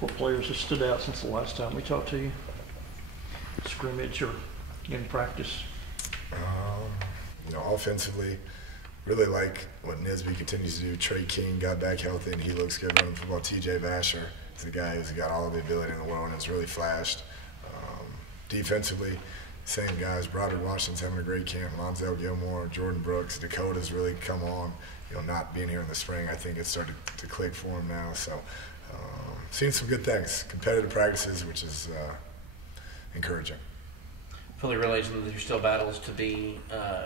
What players have stood out since the last time we talked to you? Scrimmage or in practice? Offensively, really like what Nisby continues to do. Trey King got back healthy and he looks good running football. TJ Vasher is the guy who's got all of the ability in the world and has really flashed. Defensively, same guys. Broderick Washington's having a great camp. Lonzel Gilmore, Jordan Brooks, Dakota's really come on. Not being here in the spring, I think it's started to click for him now. So, seeing some good things. Competitive practices, which is encouraging. Fully realizing that there's still battles to be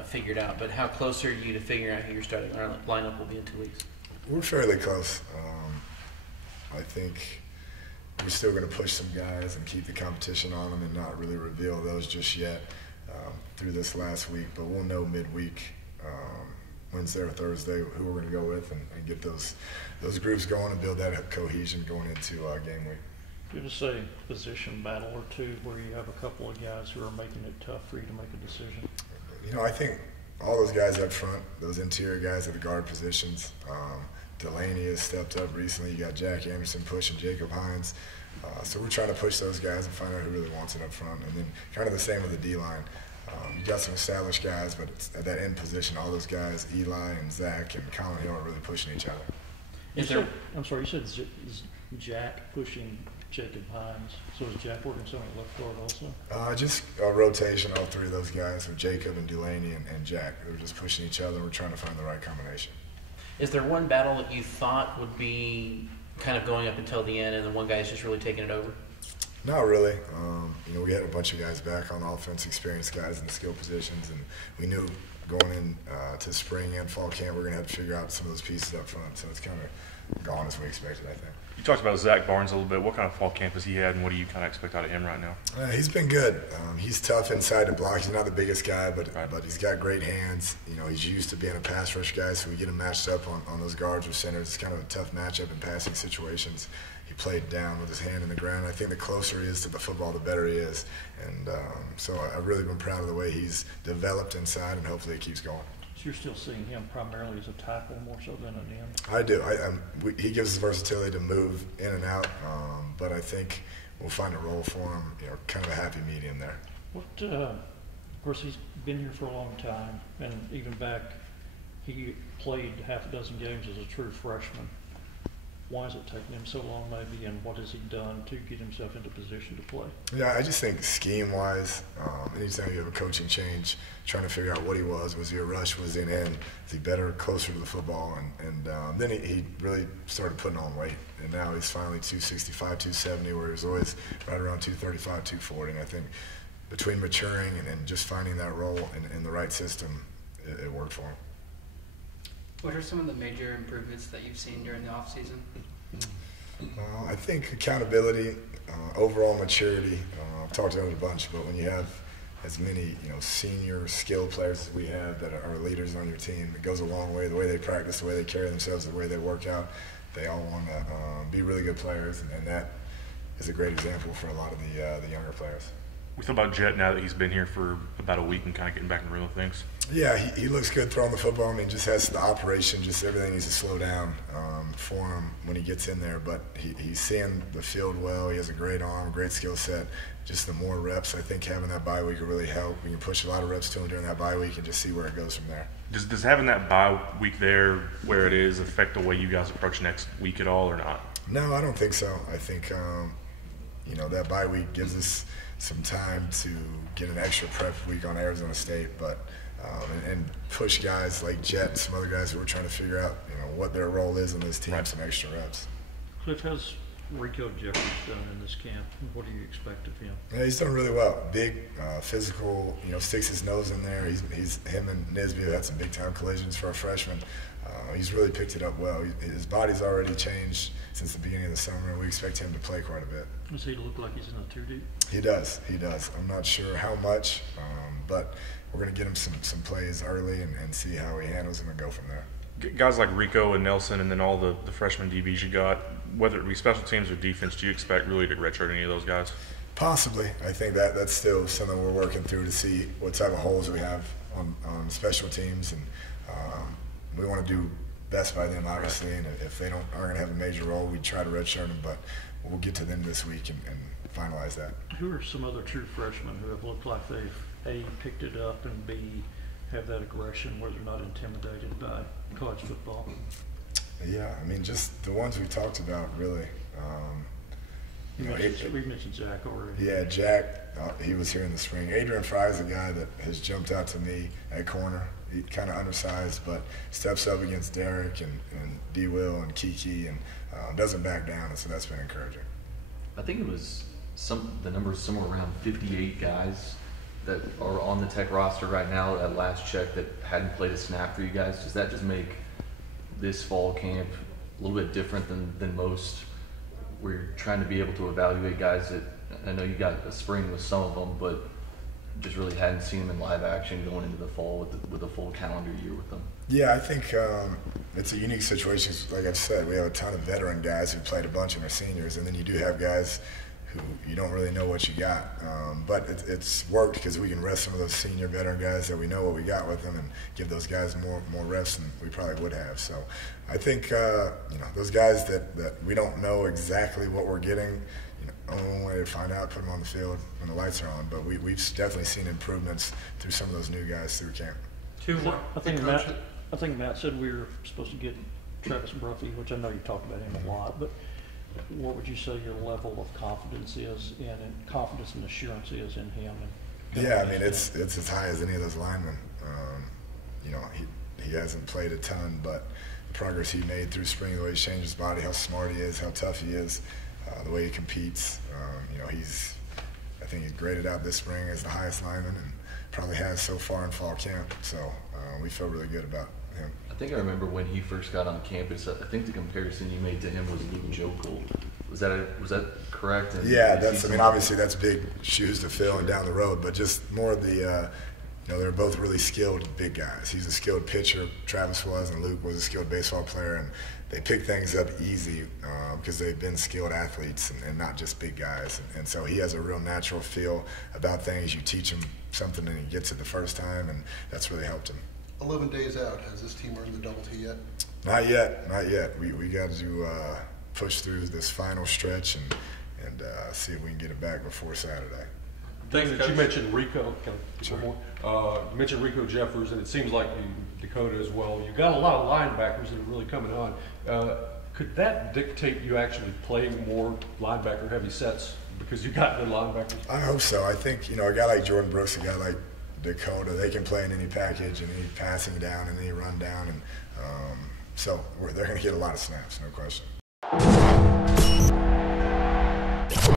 figured out, but how close are you to figuring out who your starting lineup will be in 2 weeks? We're fairly close. I think we're still going to push some guys and keep the competition on them and not really reveal those just yet through this last week, but we'll know midweek, Wednesday or Thursday, who we're going to go with and get those groups going and build that cohesion going into game week. Give us a position battle or two where you have a couple of guys who are making it tough for you to make a decision. I think all those guys up front, those interior guys at the guard positions, Delaney has stepped up recently. You got Jack Anderson pushing Jacob Hines. So we're trying to push those guys and find out who really wants it up front. And then kind of the same with the D-line. You got some established guys, but it's at that end position, all those guys, Eli and Zach and Colin Hill, are really pushing each other. I'm sorry, you said is Jack pushing Jacob Hines. So is Jack working some at left guard also? Just a rotation, all three of those guys, with Jacob and Delaney and Jack. They're just pushing each other. We're trying to find the right combination. Is there one battle that you thought would be kind of going up until the end and then one guy's just really taking it over? Not really. We had a bunch of guys back on offense, experienced guys in the skill positions, and we knew going in to spring and fall camp we're going to have to figure out some of those pieces up front. So it's kind of gone as we expected, I think. You talked about Zach Barnes a little bit. What kind of fall camp has he had, and what do you kind of expect out of him right now? He's been good. He's tough inside the block. He's not the biggest guy, but he's got great hands. He's used to being a pass rush guy, so we get him matched up on those guards or centers. It's kind of a tough matchup in passing situations. He played down with his hand in the ground. I think the closer he is to the football, the better he is. And so I've really been proud of the way he's developed inside, and hopefully it keeps going. So you're still seeing him primarily as a tackle more so than an end? I do. He gives us versatility to move in and out, but I think we'll find a role for him, kind of a happy medium there. Of course, he's been here for a long time, and even back, he played half a dozen games as a true freshman. Why has it taken him so long maybe, and what has he done to get himself into position to play? Yeah, I just think scheme-wise, anytime you have a coaching change, trying to figure out what he was he a rush, was he an end, is he better, closer to the football, and then he really started putting on weight, and now he's finally 265, 270, where he was always right around 235, 240, and I think between maturing and just finding that role in the right system, it worked for him. What are some of the major improvements that you've seen during the offseason? I think accountability, overall maturity. I've talked about it a bunch, but when you have as many senior skill players as we have that are leaders on your team, it goes a long way. The way they practice, the way they carry themselves, the way they work out, they all want to be really good players, and that is a great example for a lot of the younger players. We thought about Jet now that he's been here for about a week and kind of getting back in the real things. Yeah, he looks good throwing the football. Just has the operation, just everything needs to slow down for him when he gets in there. But he's seeing the field well. He has a great arm, great skill set. Just the more reps, I think having that bye week will really help. We can push a lot of reps to him during that bye week and just see where it goes from there. Does having that bye week there where it is affect the way you guys approach next week at all or not? No, I don't think so. I think, that bye week gives us some time to get an extra prep week on Arizona State, but and push guys like Jet and some other guys who are trying to figure out what their role is in this team, some extra reps. Cliff, how's Rico Jeffries done in this camp? What do you expect of him? Yeah, he's done really well. Big, physical, sticks his nose in there. He's him and Nisby have had some big time collisions for a freshman. He's really picked it up well. His body's already changed since the beginning of the summer, and we expect him to play quite a bit. Does he look like he's in a 2 deep? He does. I'm not sure how much, but we're going to get him some plays early and see how he handles them and go from there. Guys like Rico and Nelson and then all the freshman DBs you got, whether it be special teams or defense, do you expect really to redshirt any of those guys? Possibly. I think that's still something we're working through to see what type of holes we have on special teams, and we want to do best by them, obviously, and if they aren't going to have a major role, we try to redshirt them, but we'll get to them this week and finalize that. Who are some other true freshmen who have looked like they've A, picked it up, and B, have that aggression where they're not intimidated by college football? Yeah, I mean, just the ones we talked about, really. We mentioned Jack already. Yeah, Jack, he was here in the spring. Adrian Fry is a guy that has jumped out to me at corner. He kind of undersized, but steps up against Derek and D. Will and Kiki and doesn't back down, and so that's been encouraging. I think it was the number is somewhere around 58 guys that are on the Tech roster right now at last check that hadn't played a snap for you guys. Does that just make this fall camp a little bit different than most? We're trying to be able to evaluate guys that I know you got a spring with some of them, but just really hadn't seen them in live action going into the fall with a full calendar year with them. Yeah, I think it's a unique situation. Like I've said, we have a ton of veteran guys who played a bunch and are seniors, and then you do have guys who you don't really know what you got. But it's worked because we can rest some of those senior veteran guys that we know what we got with them and give those guys more reps than we probably would have. So I think those guys that we don't know exactly what we're getting, only way to find out, put them on the field when the lights are on. But we've definitely seen improvements through some of those new guys through camp. I think Matt said we were supposed to get Travis Bruffy, which I know you talked about him a lot, but what would you say your level of confidence is and confidence and assurance is in him? Yeah, I mean it's as high as any of those linemen. He hasn't played a ton, but the progress he made through spring, the way he's changed his body, how smart he is, how tough he is, the way he competes. I think he's graded out this spring as the highest lineman and probably has so far in fall camp. So we feel really good about him. I think I remember when he first got on campus. I think the comparison you made to him was Luke Jokel. Was that correct? And yeah, obviously that's big shoes to fill and down the road, but just more of the. They're both really skilled big guys. He's a skilled pitcher, Travis was, and Luke was a skilled baseball player, and they pick things up easy because they've been skilled athletes and not just big guys. And so he has a real natural feel about things. You teach him something and he gets it the first time, and that's really helped him. 11 days out, has this team earned the double T yet? Not yet. We got to push through this final stretch and see if we can get it back before Saturday. Thing that you mentioned, Rico. Sure. You mentioned Rico Jeffers, and it seems like Dakota as well. You've got a lot of linebackers that are really coming on. Could that dictate you actually playing more linebacker heavy sets because you got good linebackers? I hope so. I think a guy like Jordan Brooks, a guy like Dakota, they can play in any package and any passing down and any run down, and so they're going to get a lot of snaps, no question.